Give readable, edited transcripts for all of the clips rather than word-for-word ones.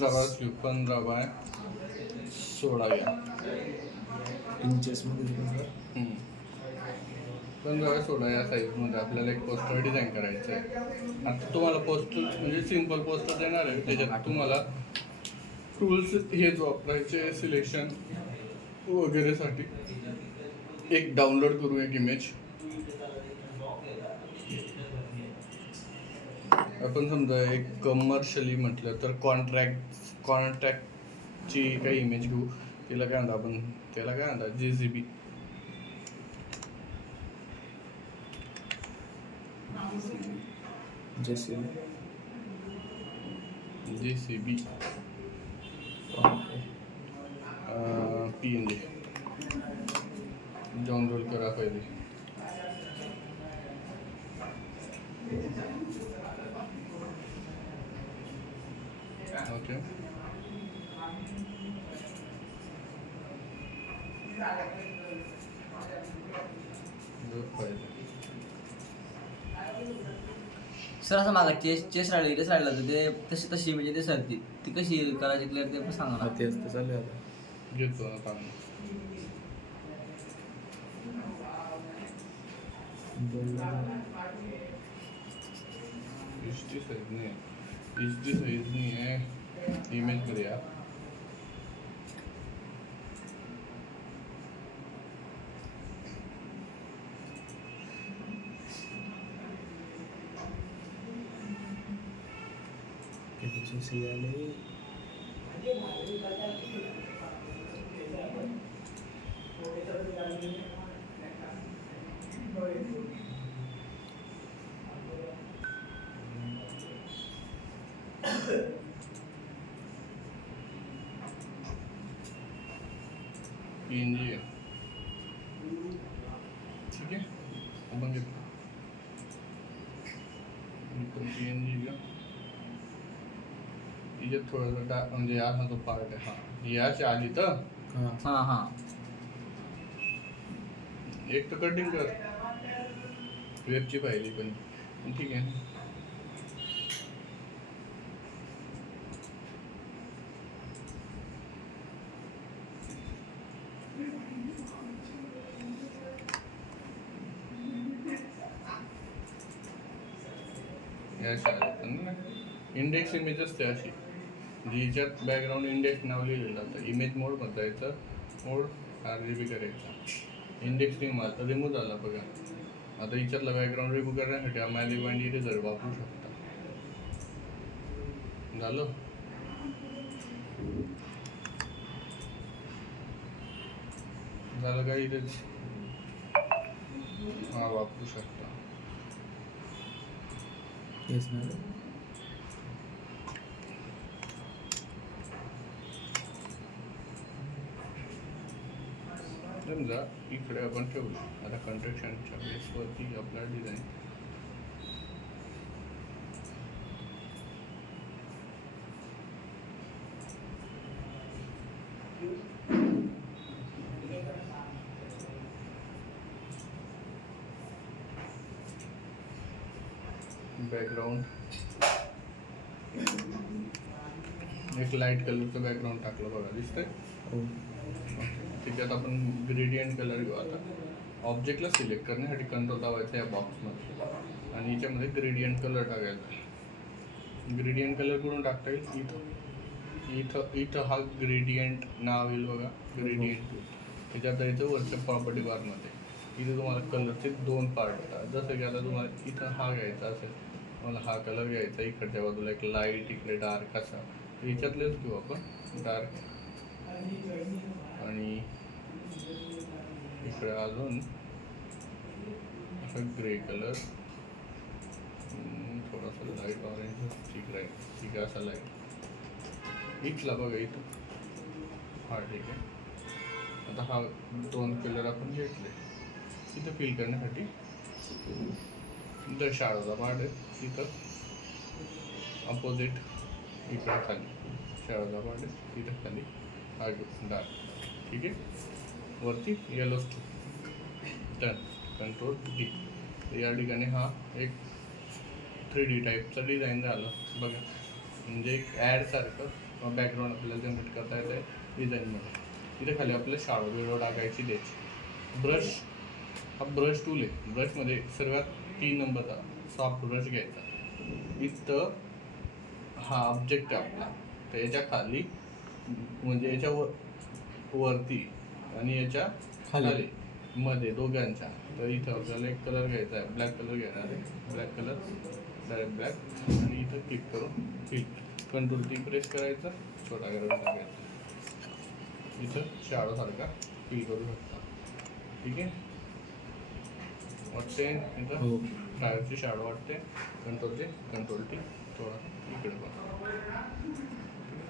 15 bye 16 घ्या. इंचेसमध्ये 15 bye 16 या साईजमध्ये आपल्याला एक पोस्टर डिझाईन करायचं आहे. आता तुम्हाला पोस्टर म्हणजे सिंपल पोस्टर देणार आहे, त्याच्यात तुम्हाला टूल्स हेच वापरायचे सिलेक्शन वगैरेसाठी. एक डाउनलोड करू एक इमेज. आपण समजा एक कमर्शियली म्हटलं तर कॉन्ट्रॅक्टची काही इमेज घेऊ. त्याला काय म्हणतात JCB. PNG डाउनलोड करा पहिले. ओके. सर असं मागा चेस राहिली तर ते तशी म्हणजे ते सर ती कशी करायची क्लिअर ते पण सांगा ना. तेच तर चालू आहे आता. घेतो आता इसकी साइज नहीं है. इमेज करूया. PNG है. ठीक है, अपन घेतो PNG का. याच्यात थोडंसं म्हणजे असा तो पार्ट आहे. हा याच्या आधी तर हां एक तर कटिंग कर वेबची पाहिली पण ठीक आहे. इंडेक्स इमेज असते अशी, जिच्यात बॅकग्राऊंड इंडेक्स नाव लिहिलेलं जातं. इमेज मोड बदलायचं, मोड RGB करायचा. इंडेक्स नेम आता रिमूव्ह झाला बघा. आता हिच्यातला बॅकग्राऊंड रिमूव्ह करण्यासाठी आम्हाला पॉईंट इरेजर वापरू शकता. झालं. का इरेज हा वापरू शकता. तेच ना. समजा इकडे आपण ठेवलं. आता कंट्रॅक्शनच्या बेसवरती आपला डिझाईन बॅकग्राऊंड एक लाईट कलरचं बॅकग्राऊंड टाकलं बघा, दिसतंय. त्याच्यात आपण ग्रेडियंट कलर घेऊ. आता ऑब्जेक्टला सिलेक्ट करण्यासाठी कंट्रोल दाबायचा या बॉक्समध्ये आणि याच्यामध्ये ग्रेडियंट कलर टाकायचा. ग्रेडियंट कलर करून टाकता येईल. इथं हा ग्रेडियंट नाव येईल बघा, ग्रेडियंट. त्याच्यात जायचं वरच्या प्रॉपर्टी बारमध्ये. इथे तुम्हाला कलरचे 2 पार्ट येतात. जसं की आता तुम्हाला इथं हा घ्यायचा असेल, तुम्हाला हा कलर घ्यायचा. इकडच्या बाजूला एक लाईट, इकडे डार्क असा. तर याच्यातलेच घेऊ आपण डार्क आणि इकडे अजून असं ग्रे कलर, थोडासा लाईट ऑरेंज. ठीक आहे असा लाईट. इथला बघा इथं हा ठीक आहे. आता हा 2 कलर आपण घेतले. इथं फिल करण्यासाठी इथं शाडोचा पार्ट आहे. इथं अपोजिट इकडे खाली शाडोचा पार्ट आहे. इथं खाली हा डार्क. ठीक आहे. वरती yellow stick. Done. Control D. या ठिकाणी हा एक 3D टाईपचा डिझाईन झालं बघा. म्हणजे एक ॲडसारखं बॅकग्राऊंड आपल्याला जनरेट करता येतं आहे डिझाईनमध्ये. इथे खाली आपल्याला शाडो बिडो टाकायची द्यायची. ब्रश हा ब्रश टूल आहे. ब्रशमध्ये सर्वात 3 नंबरचा सॉफ्ट ब्रश घ्यायचा. इथं हा ऑब्जेक्ट आहे आपला, तर याच्या खाली म्हणजे याच्या वरती आणि याच्या खाली मध्ये दोघांच्या. तर इथं आपल्याला एक कलर घ्यायचा आहे, ब्लॅक कलर घेणार आहे. ब्लॅक कलर डायरेक्ट ब्लॅक आणि इथं क्लिक करून फिल कंट्रोल टी प्रेस करायचा, छोटा कलर टाकायचा. इथं शाडो सारखा फिल करू शकता. ठीक आहे, वाटते इथं फ्लायरची शाडो वाटते. कंट्रोल टी थोडा इकडे पण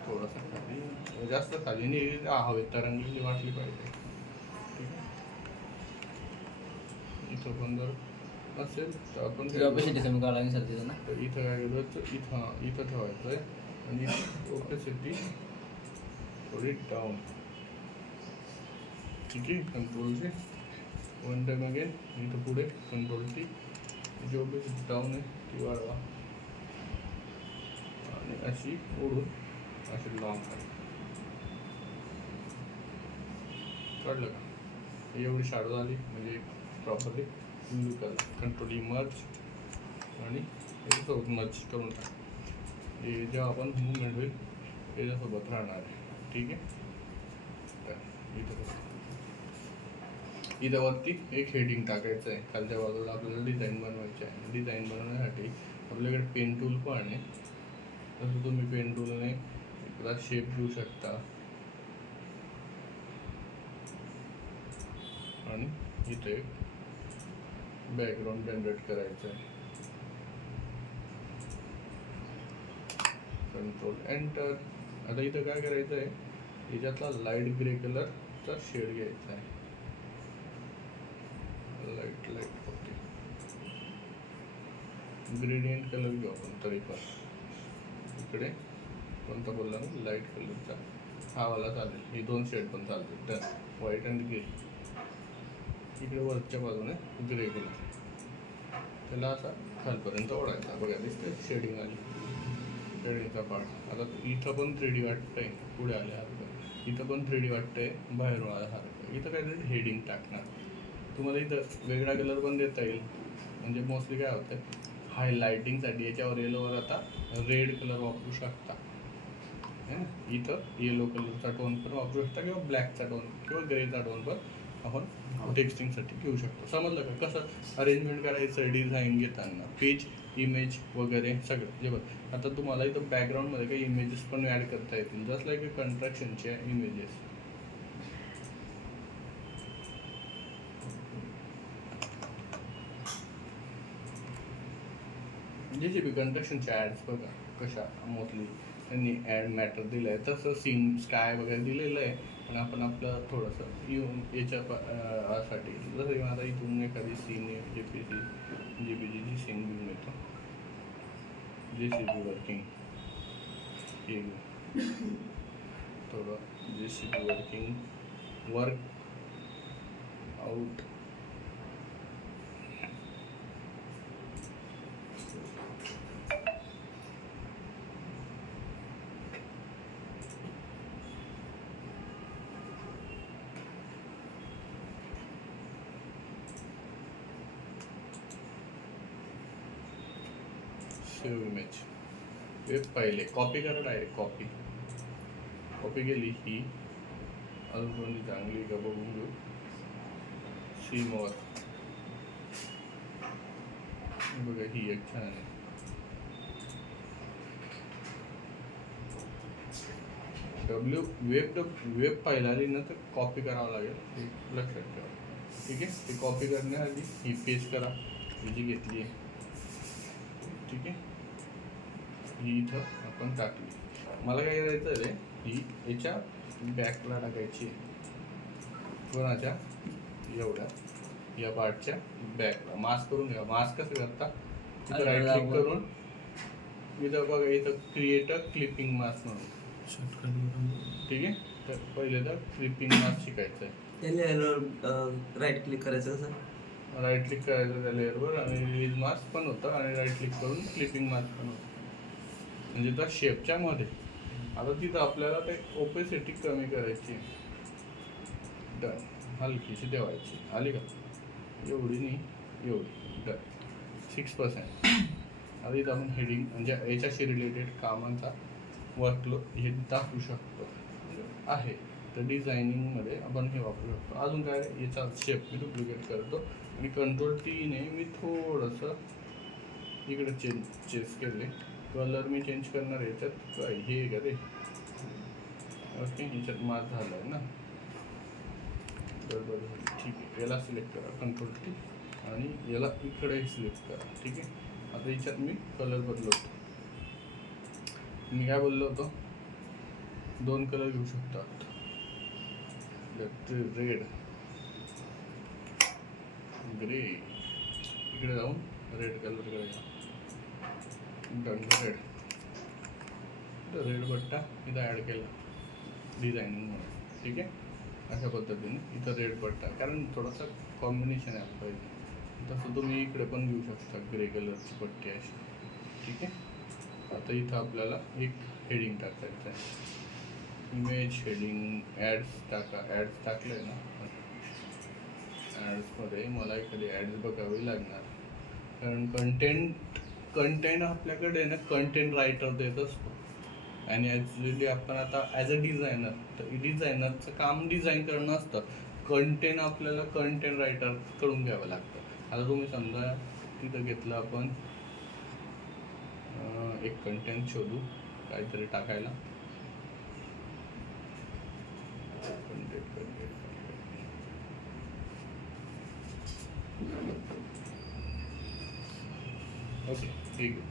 थोडासा खाली, जास्त खाली नाही, हवेत तरंगलेली वाटली पाहिजे. ठीक आहे, इथं पण जर असेल तर आपण ऑपेसिटी कमी करावं लागेल सर तिथं ना. तर इथं काय केलं तर इथं ठेवायचं आहे आणि ऑपेसिटी थोडी डाऊन. ठीक आहे, कंट्रोल टी 1 टाइम अगेन. इथं पुढे कंट्रोल टी, जी ऑपेसिटी डाऊन आहे ती वाढवा आणि अशी ओढून अशी लॉंग काढलं का. एवढी शाडो झाली म्हणजे properly blue colour. Control merge आणि याच्यासोबत मर्ज करून टाक. हे जेव्हा आपण मूवमेंट होईल याच्यासोबत राहणार आहे. ठीक आहे, तर इथं वरती एक हेडिंग टाकायचं आहे. खालच्या बाजूला आपल्याला डिझाईन बनवायची आहे. डिझाईन बनवण्यासाठी आपल्याकडे पेन टूल पण आहे. तसं तुम्ही पेन टूलने एकदा शेप देऊ शकता आणि इथे बॅकग्राऊंड जनरेट करायचं आहे. Control enter. आता इथं काय करायचं आहे, याच्यातला लाईट ग्रे कलरचा शेड घ्यायचा आहे. लाईट ओके, ग्रेडियंट कलर घेऊ आपण तरी पण. इकडे कोणता बोलला ना, लाईट कलरचा हा वाला चालेल. हे 2 शेड पण चालतील. तर व्हाईट अँड ग्रे. इकडे वरच्या बाजूने ग्रे कलर, त्याला असा खालपर्यंत ओढायचा. बघा दिसतंय शेडिंग आली, शेडिंगचा पार्ट. आता इथं पण 3D वाटतंय, पुढे आल्यासारखं. इथं पण 3D वाटतंय, बाहेरून आल्यासारखं. इथं काहीतरी हेडिंग टाकणार. तुम्हाला इथं वेगळा कलर पण देता येईल. म्हणजे मोस्टली काय होतं, हायलायटिंगसाठी याच्यावर येलोवर आता रेड कलर वापरू शकता. इथं येलो कलरचा टोन पण वापरू शकता किंवा ब्लॅकचा टोन किंवा ग्रेचा टोन पण आपण टेक्स्टिंगसाठी घेऊ शकतो. समजलं का कसं अरेंजमेंट करायचं डिझाईन घेताना, पेज इमेज वगैरे सगळं. जे बघ आता तुम्हाला इथं बॅकग्राऊंडमध्ये काही इमेजेस पण ॲड करता येतील, जस्ट लाईक कंस्ट्रक्शनचे इमेजेस. जे बी कंस्ट्रक्शनचे ॲड्स बघा कशा मोस्टली त्यांनी ॲड मॅटर दिलं आहे. तसं सीन स्काय वगैरे दिलेलं आहे, पण आपण आपलं थोडंसं येऊन याच्या साठी जसं माझा इथून एखादी सीन जीपीजीची सीन घेऊन येतो. JCB वर्किंग हे थोडं JCB working work out. Save image. Web पाहिले, कॉपी करा डायरेक्ट. कॉपी केली ही अजून कोणती चांगली का बघून घेऊ. सी मोर बघा, ही एक छान आहे. वेब पाहिला आली ना तर कॉपी करावं लागेल, हे लक्षात ठेवा. ठीक आहे, ते कॉपी करण्याआधी ही पेस्ट करा, ही जी घेतली आहे. ठीक आहे, ही इथं आपण टाकली. मला काय करायचं रे, ही याच्या बॅकला टाकायची आहे. कोणाच्या एवढ्या या पार्टच्या बॅकला मास्क करून घ्या. मास्क कसं करता, इथं राईट क्लिक करून इथं बघा, इथं क्रिएट अ क्लिपिंग मास्क म्हणून. ठीक आहे, तर पहिले तर क्लिपिंग मास्क शिकायचं आहे. त्या लेअरवर राईट क्लिक करायचं सर. राईट क्लिक करायचं त्या लेअरवर आणि रिलीज मास्क पण होतं आणि राईट क्लिक करून क्लिपिंग मास्क पण होतं. म्हणजे त्या शेपच्या मध्ये आता तिथं आपल्याला ते ओपेसिटी कमी करायची. डन. हलकीशी ठेवायची. आली का? एवढी नाही, एवढी. डन. 6%. आता इथं आपण हेडिंग म्हणजे याच्याशी रिलेटेड कामांचा वर्कलोड हे दाखवू शकतो आहे. तर डिझायनिंगमध्ये आपण हे वापरू शकतो. अजून काय, याचा शेप मी डुप्लिकेट करतो आणि कंट्रोल टीने मी थोडंसं इकडे चेंज केले. कलर मी चेंज करणार आहे याच्यात. काय हे का रे? ओके, याच्यात मास झाला आहे ना, बरोबर. ठीक आहे, याला सिलेक्ट करा कंट्रोल टी आणि याला इकडे सिलेक्ट करा. ठीक आहे. आता याच्यात मी कलर बदलवतो. मी काय बोललो होतो, 2 कलर घेऊ शकतात. Red, grey. इकडे जाऊन रेड कलरकडे जा. रेड. रेड पट्टा इथं ॲड केला डिझायनिंगमध्ये. ठीक आहे. अशा पद्धतीने इथं रेड पट्टा, कारण थोडासा कॉम्बिनेशन आहे पाहिजे. तसं तुम्ही इकडे पण घेऊ शकता ग्रे कलरची पट्टी अशी. ठीक आहे. आता इथं आपल्याला एक हेडिंग टाकायचं आहे. इमेज हेडिंग ॲड्स टाका. ॲड्स टाकलं आहे ना, ॲड्समध्ये मला एखादी ॲड्स बघावी लागणार, कारण कंटेंट आपल्याकडे ना कंटेंट रायटर देत असतो. आणि ॲक्च्युली आपण आता ॲज अ डिझायनर, तर डिझायनरचं काम डिझाईन करणं असतं. कंटेंट आपल्याला कंटेंट रायटर कडून घ्यावं लागतं. आता तुम्ही समजा तिथं घेतलं आपण एक कंटेंट शोधू काहीतरी टाकायला. ओके, ठीक आहे.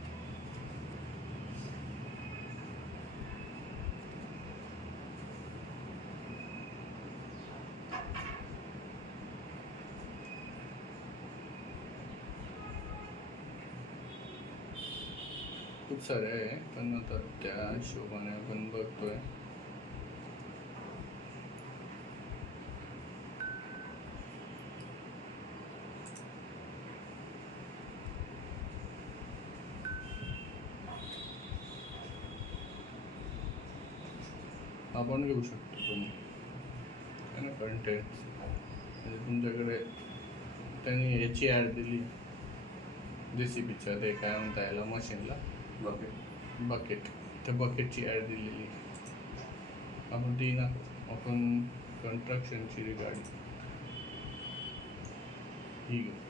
खूप सारे आहे, पण आता त्या हिशोबाने आपण बघतोय. आपण घेऊ शकतो तुम्ही आहे ना कंटेंट. म्हणजे तुमच्याकडे त्यांनी याची ॲड दिली जेसीबीच्या, ते काय म्हणता याला मशीनला, बकेट. त्या बकेटची ॲड दिलेली आपण ती ना, आपण कन्स्ट्रक्शनची रिगार्डिंग ठीक आहे.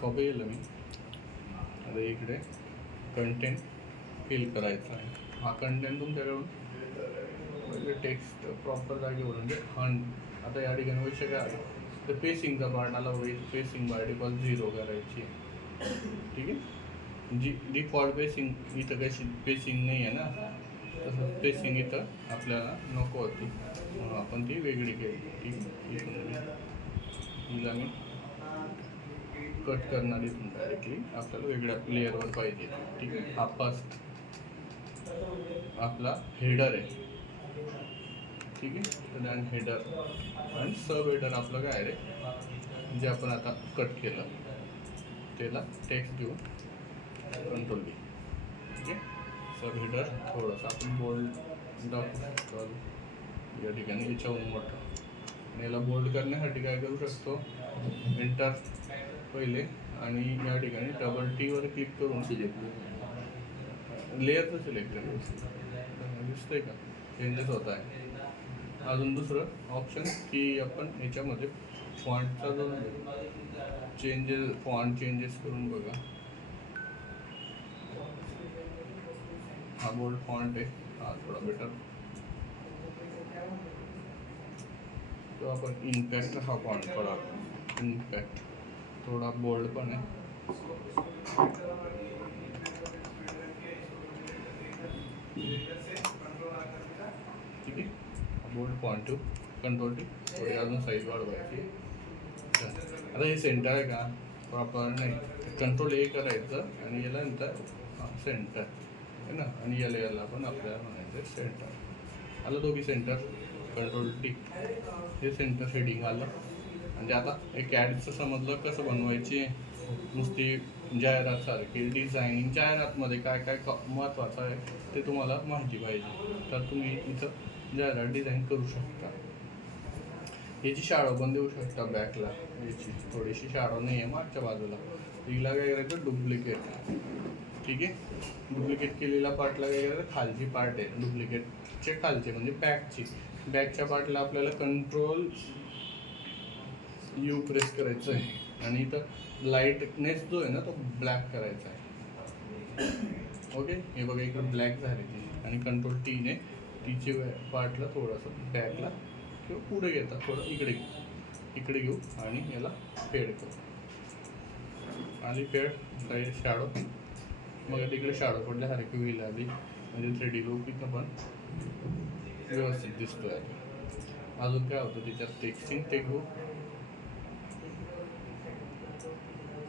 कॉपी केलं मी. आता इकडे कंटेंट फिल करायचा आहे. हा कंटेंट तुमच्याकडून म्हणजे टेक्स्ट प्रॉपर जागेवर म्हणजे आता या ठिकाणी विषय काय आहे, तर पेसिंगचा पार्ट आला होईल. पेसिंग बाय डिफॉल्ट 0 करायची. ठीक आहे. डिफॉल्ट पेसिंग इथं कशी पेसिंग नाही आहे ना, तसं पेसिंग इथं आपल्याला नको होती म्हणून आपण ती वेगळी केली. ठीक आहे. इथून हिला मी कट करणार इथून डायरेक्टली आपल्याला वेगळ्या लेअरवर पाहिजे. ठीक आहे. हा फर्स्ट आपला हेडर आहे. ठीक आहे. तर हेडर आणि सब हेडर आपलं काय आहे, जे आपण आता कट केलं त्याला टेक्स्ट देऊन कंट्रोल डी. ठीक आहे. सब हेडर थोडंसं आपण बोल्ड दाखवू या ठिकाणी, याच्याहून मोठं. आणि याला बोल्ड करण्यासाठी काय करू शकतो, एंटर पहिले आणि या ठिकाणी डबल टी वर क्लिक करून लेअरचं सिलेक्ट करायचं. दिसतंय का चेंजेस होत आहे. अजून दुसरं ऑप्शन की आपण याच्यामध्ये फॉन्टचा जो फॉन्ट चेंजेस करून बघा. हा बोल्ड फॉन्ट आहे, हा थोडा बेटर. तो आपण इम्पॅक्ट हा फॉन्ट पडा, इम्पॅक्ट थोडा बोल्ड पण आहे. ठीक आहे. Bold font to control T, थोडी अजून साईज वाढवायची. आता हे सेंटर आहे का प्रॉपर नाही, कंट्रोल ए करायचं आणि याला नंतर सेंटर आहे ना, आणि याला आपण आपल्याला म्हणायचं सेंटर. आलं दोघी सेंटर, कंट्रोल टी, हे सेंटर हेडिंग आलं. म्हणजे आता एक ॲडचं समजलं कसं बनवायची, नुसती जाहिरात सारखी डिझायनिंग. जाहिरातमध्ये काय काय महत्त्वाचं आहे ते तुम्हाला माहिती पाहिजे, तर तुम्ही इथं जाहिरात डिझाईन करू शकता. याची शाडो पण देऊ शकता बॅकला. याची थोडीशी शाडो नाही आहे मागच्या बाजूला, हिला काय करायचं डुप्लिकेट. ठीक आहे, डुप्लिकेट केलेला पार्टला काय करायचं, खालची पार्ट आहे डुप्लिकेटचे खालचे म्हणजे बॅकची. बॅकच्या पार्टला आपल्याला कंट्रोल यू प्रेस करायचं आहे आणि इथं लाईटनेस जो आहे ना तो ब्लॅक करायचा आहे. ओके, हे बघा इकडं ब्लॅक झाली ती, आणि कंट्रोल टीने टीचे पार्टला थोडंसं बॅकला किंवा पुढे घेतात, थोडं इकडे घेऊ आणि याला फेड करू. आणि फेड काही शॅडो, मग तिकडे शॅडो पडल्यासारखी होईल आधी, म्हणजे 3D लुक इथं पण व्यवस्थित दिसतोय. अजून काय होतं त्याच्यात टेक्स्टिंग ते घेऊ.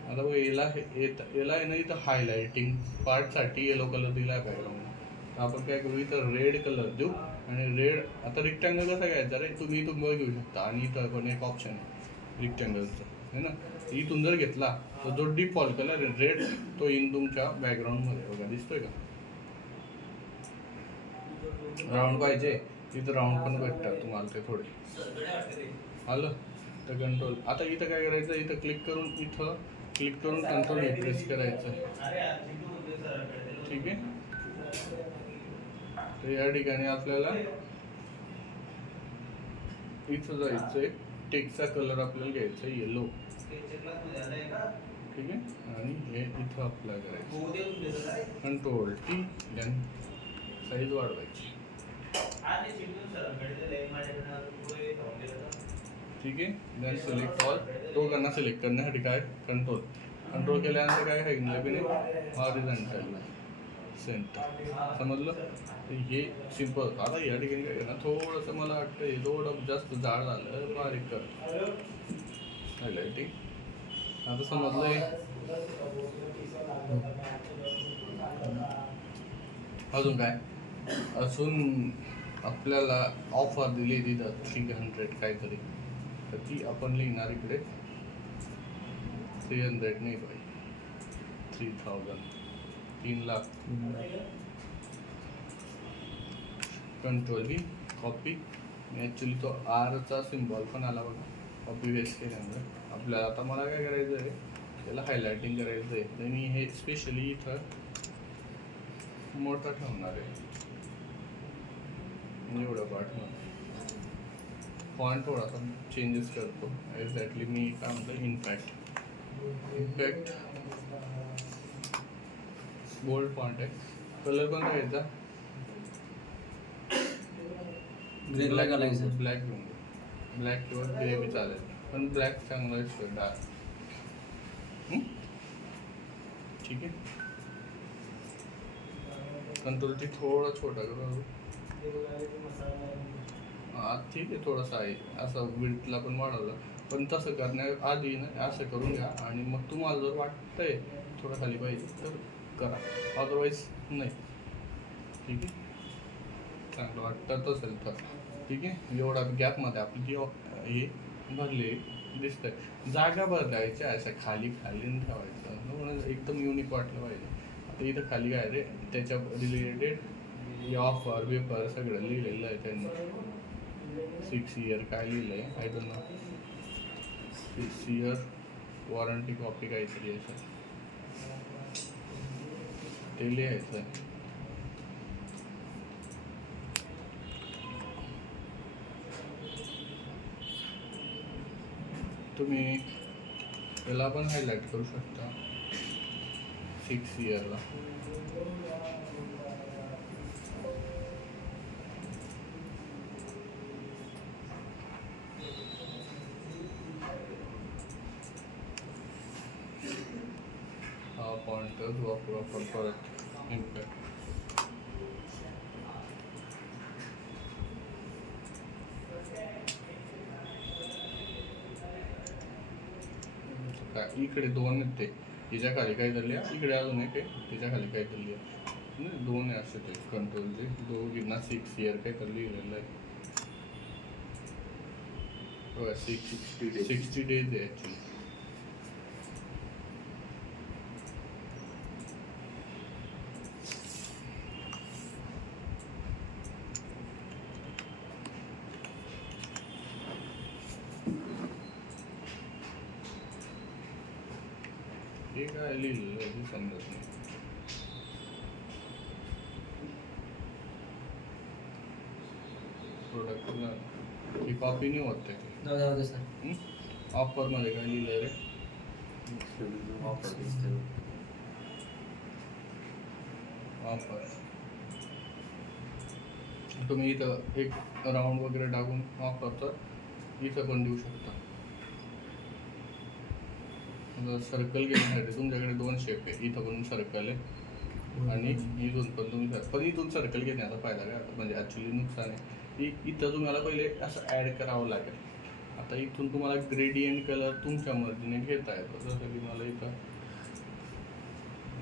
आता याला आहे ना, इथं हायलायटिंग पार्टसाठी येलो कलर दिला आहे बॅकग्राऊंड. आपण काय करू, इथं रेड कलर देऊ. आणि रेड, आता रेक्टँगल कसा घ्यायचा रे, तुम्ही इथून बघ घेऊ शकता. आणि इथं पण एक ऑप्शन आहे रेक्टँगलचं आहे ना, इथून जर घेतला तर जो डिफॉल्ट कलर आहे रेड तो येईन तुमच्या बॅकग्राऊंडमध्ये. बघा दिसतोय का. राऊंड पाहिजे इथं राऊंड पण भेटतात तुम्हाला ते थोडे. आलं तर कंट्रोल. आता इथं काय करायचं, इथं क्लिक करून कंट्रोल हे प्रेस करायचं. ठीक आहे, तर या ठिकाणी आपल्याला इथं जायचं आहे. टेक्स्टचा कलर आपल्याला घ्यायचा आहे येलो. ठीक आहे, आणि हे इथं अप्लाय करायचं. कंट्रोल टी, देन साईज वाढवायची. ठीक आहे, देन सिलेक्ट ऑल. तो करणार, सिलेक्ट करण्यासाठी काय कंट्रोल केल्यानंतर काय सांगितलं की नाही, हॉरिझॉन्टल सेंटर. समजलं. तर हे सिम्पल. आता या ठिकाणी काय करणार, थोडंसं मला वाटतं हे थोडं जास्त जाड झालं, बारीक कर हायलायटिंग. आता समजलंय. अजून काय, अजून आपल्याला ऑफर दिली तिथं 300 काहीतरी, तर ती आपण लिहिणार इकडे 300 नाही पाहिजे, 3000, 3,00,000. कंट्रोल बी, कॉपी. ॲक्च्युली तो आरचा सिम्बॉल पण आला बघा, कॉपी वेस्ट केल्यानंतर. आपल्याला आता मला काय करायचं आहे, त्याला हायलायटिंग करायचं आहे. तर मी हे स्पेशली इथं मोठं ठेवणार आहे, एवढं पाठवणार. फॉन्ट थोडासा चेंजेस करतो. एक्झॅक्टली मी काय म्हणतो, इम्पॅक्ट बोल्ड फॉन्ट आहे. कलर पण घ्यायचा ग्रेला घालायचं. ब्लॅक घेऊन, ब्लॅक किंवा ग्रे बी चालेल, पण ब्लॅक चांगला दिसतोय डार्क. ठीक आहे, कंट्रोल टी थोडा छोटा करू. ठीक आहे, थोडंसं आहे असं विड्थला पण वाढवलं. पण तसं करण्याआधी ना असं करून घ्या, आणि मग तुम्हाला जर वाटतंय थोडं खाली पाहिजे तर करा, अदरवाईज नाही. ठीक आहे, चांगलं वाटत असेल तर ठीक आहे. एवढा गॅपमध्ये आपली जी हे भरले दिसतंय. जागा भरायच्या अशा खाली ठेवायचं, एकदम युनिक वाटलं पाहिजे. आता इथं खाली काय रे, त्याच्या रिलेटेड ऑफर वेपर सगळं लिहिलेलं आहे त्यांनी. 6 इयर काय लिहिलं आहे I don't know. 6 year warranty copy काहीतरी असं ते लिहायचं. तुम्ही याला पण हायलाईट करू शकता 6 इयरला. हा पॉइंटच वापर परत इम्पॅक्ट. इकडे 2 आहेत ते, तिच्या खाली काय धरली आहे, इकडे अजून एक आहे तिच्या खाली काय धरली आहे, नाही, दोन आहे असे ते कंट्रोलचे, दोघींना 6 इयर काय तर लिहिलेलं आहे. 60 डेज आहे ॲक्च्युली. हे काय लिहिलेलं आहे ते समजत नाही. प्रोडक्ट ही कॉपी नाही होत त्याची. जाऊ दे सर. ऑफरमध्ये काय लिहिलं रे, ऑफर तुम्ही इथं एक राऊंड वगैरे टाकून ऑफरचं इथं पण देऊ शकता. सर्कल घेण्यासाठी तुमच्याकडे 2 शेप आहे, इथं पण सर्कल आहे आणि इथून पण तुम्ही पण इथून सर्कल घेण्याचा फायदा काय म्हणजे ॲक्च्युली नुकसान आहे की इथं तुम्हाला पहिले असं ॲड करावं लागेल. आता इथून तुम्हाला ग्रेडियंट कलर तुमच्या मर्जीने घेता येतो. जसं की मला इथं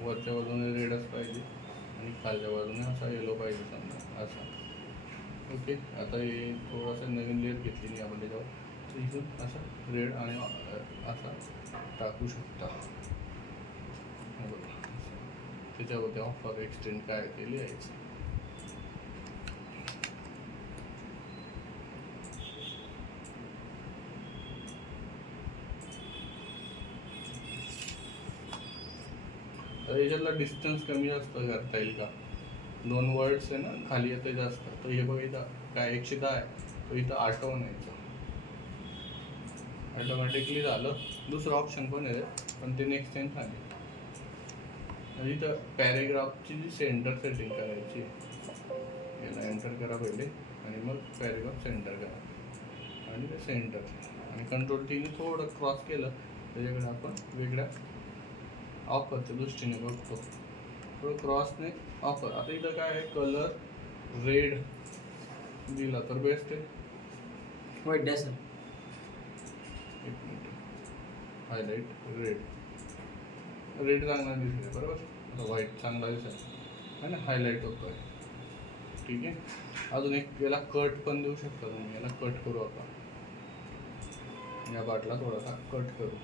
वरच्या बाजूने रेडच पाहिजे आणि खालच्या बाजूने असा येलो पाहिजे समजा असा. ओके, आता हे थोडंसं नवीन लेअर घेतली नाही आपण त्याच्यावर, तर इथून असं रेड आणि असा टाकू शकता. त्याच्यावरती ऑफर एक्सटेंड काय ते लिहायचं. तर याच्यातला डिस्टन्स कमी जास्त करता येईल का, 2 वर्ड्स आहे ना खाली येते जास्त, तर हे बघ इथं काय 110 आहे, तो इथं आठवून यायचं ऑटोमॅटिकली झालं. दुसरं ऑप्शन पण आहे पण ते नेक्स्ट टाइम सांगेल. म्हणजे इथं पॅरेग्राफची जी सेंटर सेटिंग करायची, याला एंटर करा पहिले आणि मग पॅरेग्राफ सेंटर करा आणि ते सेंटर आणि कंट्रोल टीने थोडं क्रॉस केलं त्याच्याकडे आपण वेगळ्या ऑफरच्या दृष्टीने बघतो. थोडं क्रॉसने ऑफर. आता इथं काय आहे, कलर रेड दिला तर बेस्ट आहे. वाईट द्या सर. एक मिनिट, हायलाईट रेड, रेड चांगला दिसेल बरोबर. आता व्हाईट चांगला दिसेल आणि हायलाईट होतो आहे. ठीक आहे, अजून एक याला कट पण देऊ शकता तुम्ही. याला कट करू आपण, या बाटला थोडासा कट करू.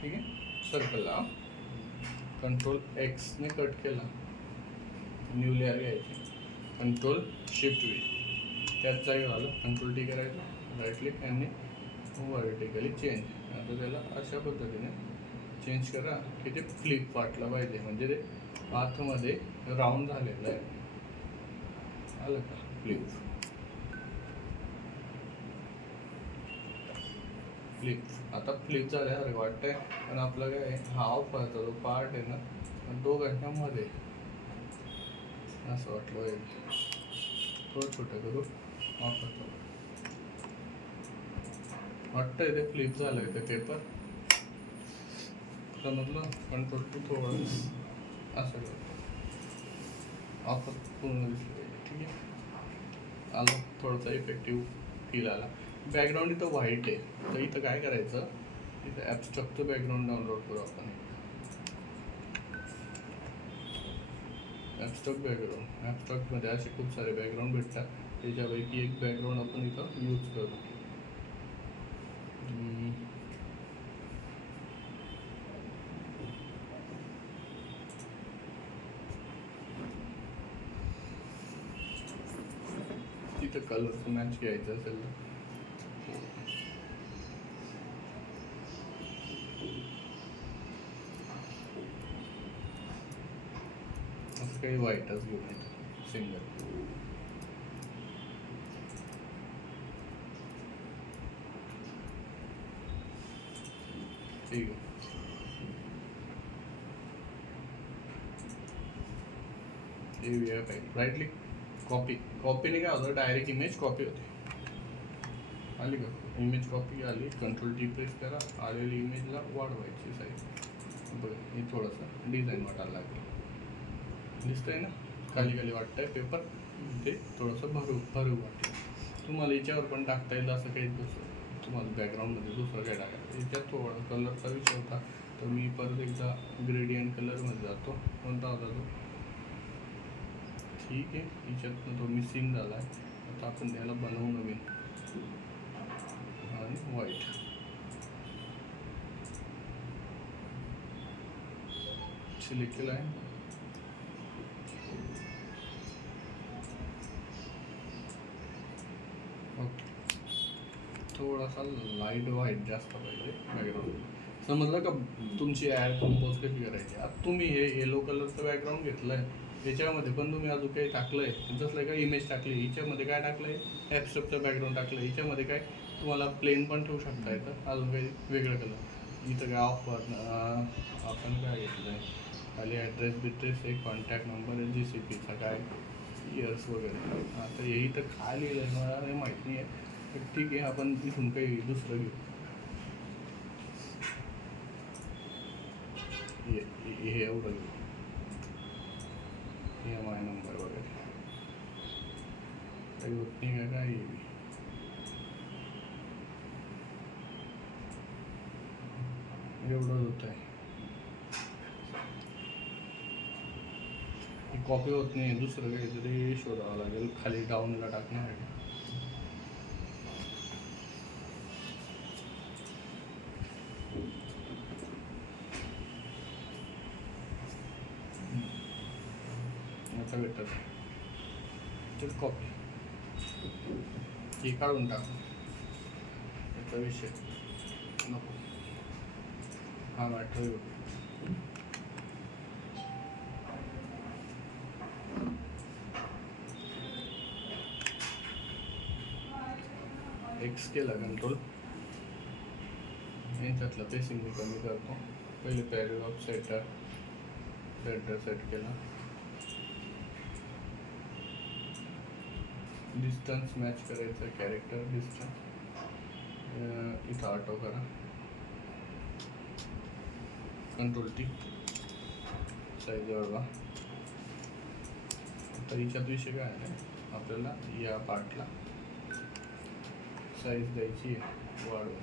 ठीक आहे, सर्कलला कंट्रोल एक्सने कट केला, न्यू लेअर घ्यायची, कंट्रोल शिफ्ट व्ही, त्यात जागी झालं, कंट्रोल टी करायचं, राईट क्लिक आणि व्हर्टिकली चेंज. आता त्याला अशा पद्धतीने चेंज करा की ते फ्लिप वाटलं पाहिजे, म्हणजे ते आतमध्ये राऊंड झालेलं आहे. आलं का फ्लिप, फ्लिप. आता फ्लिप झाल्यासारखं वाटतंय पण आपलं काय आहे, हा ऑफरचा जो पार्ट आहे ना दोघांच्या मध्ये असं वाटलं पाहिजे. थोडं छोटं करू ऑफरचं, वाटतंय ते फ्लिप झालंय ते पेपर, समजलं. कंट्रोल टू थोडं असं करतो, ऑफर पूर्ण दिसलं पाहिजे. ठीक आहे, आलं थोडंसं इफेक्टिव्ह फील आला. बॅकग्राऊंड इथं व्हाईट आहे, तर इथं काय करायचं, इथं ॲबस्ट्रॅक्टचं बॅकग्राऊंड डाउनलोड करू आपण. ॲबस्ट्रॅक्ट बॅकग्राऊंड, ॲबस्ट्रॅक्टमध्ये असे खूप सारे बॅकग्राऊंड भेटतात, त्याच्यापैकी एक बॅकग्राऊंड आपण इथं यूज करू. तिथं कलरचं मॅच घ्यायचं असेल तर असं काही व्हाईटच घेऊन यायचं सिंगल. ठीक आहे, राईट क्लिक कॉपी. कॉपीने काय होतं, डायरेक्ट इमेज कॉपी होते. आली का इमेज कॉपी आली, कंट्रोल टी प्रेस करा, आलेली इमेजला वाढवायची साईज. बघा हे थोडंसं डिझाईन वाटायला लागेल, दिसतंय ना खाली खाली वाटतंय पेपर. ते थोडंसं भरू वाटेल. तुम्हाला याच्यावर पण टाकता येईल असं काही दुसरं, तुम्हाला बॅकग्राऊंडमध्ये दुसरं काय टाकायचं याच्यात थोडा कलरचा विषय होता. तर मी परत एकदा ग्रेडियंट कलरमध्ये जातो. कोणता होता तो? ठीक आहे, याच्यातनं तो मिसिंग झाला आहे. आता आपण त्याला बनवू नवीन आणि व्हाईट. सिलेक्ट केला आहे. ओके, थोडासा लाईट व्हाईट जास्त पाहिजे बॅकग्राऊंड. समजलं का तुमची ॲड कंपोज कशी करायची? आता तुम्ही हे येलो कलरचं बॅकग्राऊंड घेतलं आहे, त्याच्यामध्ये पण तुम्ही अजून काही टाकलं आहे, जसं काय इमेज टाकली, हिच्यामध्ये काय टाकलं आहे, ॲब्स्ट्रॅक्टचं बॅकग्राऊंड टाकलं आहे, हिच्यामध्ये काय तुम्हाला प्लेन पण ठेवू शकता येतं, अजून काही वेगळं कलर. इथं काय ऑफर आपण काय घेतलं आहे, खाली ॲड्रेस बिड्रेस एक कॉन्टॅक्ट नंबर आहे, GCPचा काय इयर्स वगैरे. आता हे इथं काय लिहिलं आहे मला हे माहीत नाही आहे. ठीक आहे, आपण इथून काही दुसरं घेऊ. हे एवढं घेऊ, EMI नंबर वगैरे काही होत नाही का काय. एवढंच होत आहे, कॉपी होत नाही. दुसरं काहीतरी शोधावं लागेल खाली डाऊनला टाकण्यासाठी. आता भेटत तर कॉपी हे काढून टाक, याचा विषय नको. हा मॅटर एक्स केला कंट्रोल. याच्यातलं पेसिंग मी कमी करतो. पहिले पॅरेग्राफ सेंटर सेट केला. डिस्टन्स मॅच करायचं, कॅरेक्टर डिस्टन्स इथं ऑटो करा. कंट्रोल T, साईज वाढवा. आता याच्यात विषय काय आहे, आपल्याला या पार्टला साईज द्यायची आहे वाढवा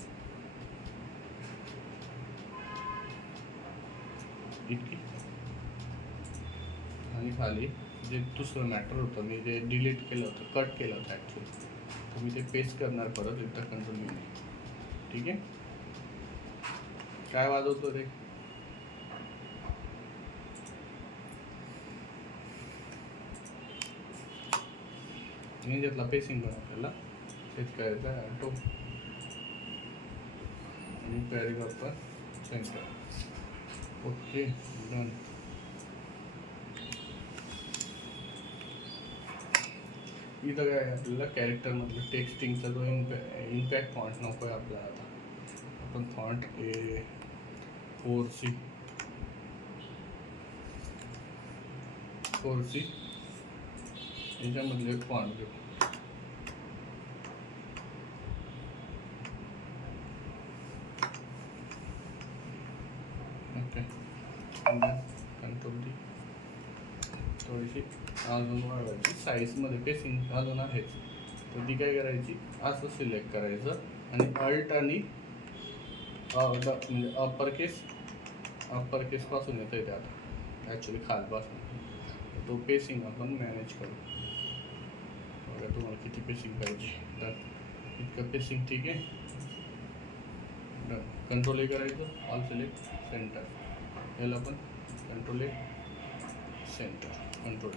इतकी. आणि खाली जे दुसरं मॅटर होतं मी जे डिलीट केलं होतं, कट केलं होतं ॲक्च्युली, तर मी ते पेस्ट करणार परत एकदा कंट्रोल घेऊन. ठीक आहे, काय वाजवतो रे? याच्यातला पेसिंग पण आपल्याला सेट करायचा आहे ऑटो. आणि पॅरेग्राफ पर सेंटर. Okay, done. इथं काय आपल्याला कॅरेक्टरमधलं टेक्स्टिंगचा जो इम्पॅक्ट फॉन्ट नको आहे आपल्याला. आता आपण फॉन्ट A4C याच्यामधले फॉन्ट घेऊ. Okay, control D. थोडीशी अजून वाढवायची साईजमध्ये, पेसिंग अजून आहेच, तर ती काय करायची, असं सिलेक्ट करायचं आणि अल्ट आणि म्हणजे अप्पर केसपासून येतं आहे ते आता ॲक्च्युली खालपासून. तो पेसिंग आपण मॅनेज करू. बघा तुम्हाला किती पेसिंग पाहिजे, तर इतकं पेसिंग ठीक आहे. डन. कंट्रोल A करायचं, ऑल सिलेक्ट सेंटर. याला पण कंट्रोल A सेंटर, कंट्रोल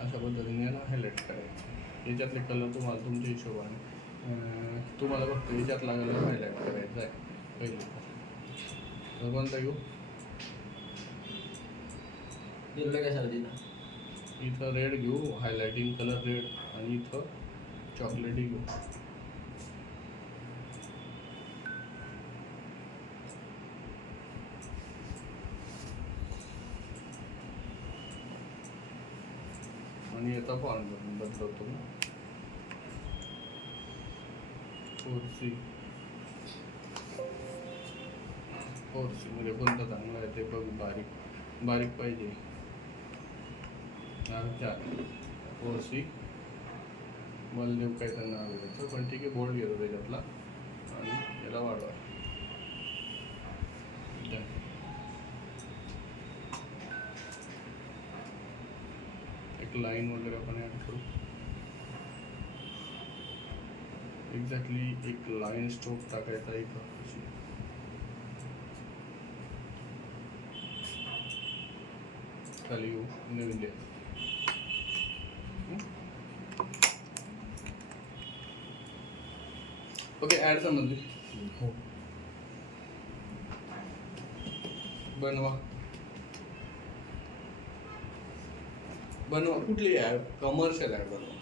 अशा पद्धतीने याला हायलाईट करायचं. याच्यातले कलर तुम्हाला तुमच्या हिशोबाने तुम्हाला फक्त याच्यातला कलर हायलाईट करायचा आहे पहिले. तर कोणता घेऊ? इथं रेड घेऊ, हायलायटिंग कलर रेड, आणि इथं चॉकलेटी घेऊ. आणि याचा फॉन्ट बदलवतो. 4C मध्ये कोणता चांगला आहे ते बघू. बारीक पाहिजे. अच्छा, ओसी मलदेव काही त्यांना नाव आहे त्याचं, पण ठीक आहे, बोल्ड घेतो त्याच्यातला आणि याला वाढवा. Done. एक लाईन वगैरे आपण ॲड करू. एक्झॅक्टली एक लाईन स्ट्रोक टाकायचा इथं अशी. खाली येऊ, नवीन द्या. ओके, ॲड समजली. हो. बनवा कुठली ॲड? कमर्शियल ॲड बनवा.